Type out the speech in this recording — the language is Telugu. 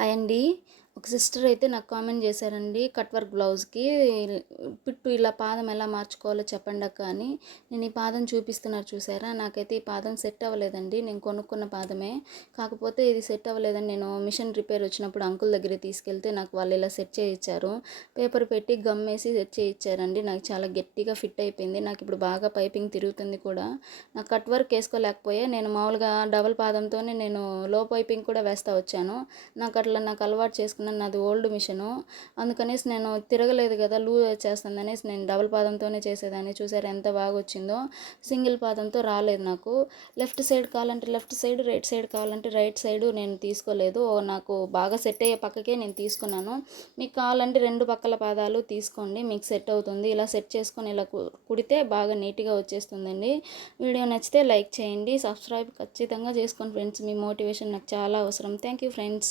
హాయ్ అండి. ఒక సిస్టర్ అయితే నాకు కామెంట్ చేశారండి. కట్ వర్క్ బ్లౌజ్‌కి పిట్టు ఇలా పాదం ఎలా మార్చుకోవాలో చెప్పండక్కా అని. నేను ఈ పాదం చూపిస్తున్నారు చూసారా? నాకైతే ఈ పాదం సెట్ అవ్వలేదండి. నేను కొనుక్కున్న పాదమే. కాకపోతే ఇది సెట్ అవ్వలేదని నేను మిషన్ రిపేర్ వచ్చినప్పుడు అంకుల్ దగ్గరికి తీసుకెళ్తే నాకు వాళ్ళు ఇలా సెట్ చేయించారు. పేపర్ పెట్టి గమ్మేసి సెట్ చేయించారండి. నాకు చాలా గట్టిగా ఫిట్ అయిపోయింది. నాకు ఇప్పుడు బాగా పైపింగ్ తిరుగుతుంది కూడా. నాకు కట్ వర్క్ వేసుకోలేకపోయా. నేను మామూలుగా డబల్ పాదంతోనే నేను లో పైపింగ్ కూడా వేస్తా వచ్చాను. నాకు అలవాటు చేసుకున్నాను. నాది ఓల్డ్ మిషను. అందుకనేసి నేను తిరగలేదు కదా, లూజ్ వచ్చేస్తుందనేసి నేను డబుల్ పాదంతోనే చేసేదాన్ని. చూసారు ఎంత బాగా వచ్చిందో. సింగిల్ పాదంతో రాలేదు నాకు. లెఫ్ట్ సైడ్ కావాలంటే లెఫ్ట్ సైడ్, రైట్ సైడ్ కావాలంటే రైట్ సైడు నేను తీసుకోలేదు. నాకు బాగా సెట్ అయ్యే పక్కకే నేను తీసుకున్నాను. మీకు కావాలంటే రెండు పక్కల పాదాలు తీసుకోండి, మీకు సెట్ అవుతుంది. ఇలా సెట్ చేసుకొని ఇలా కుడితే బాగా నీట్గా వచ్చేస్తుందండి. వీడియో నచ్చితే లైక్ చేయండి, సబ్స్క్రైబ్ ఖచ్చితంగా చేసుకోండి ఫ్రెండ్స్. మీ మోటివేషన్ నాకు చాలా అవసరం. Thank you friends.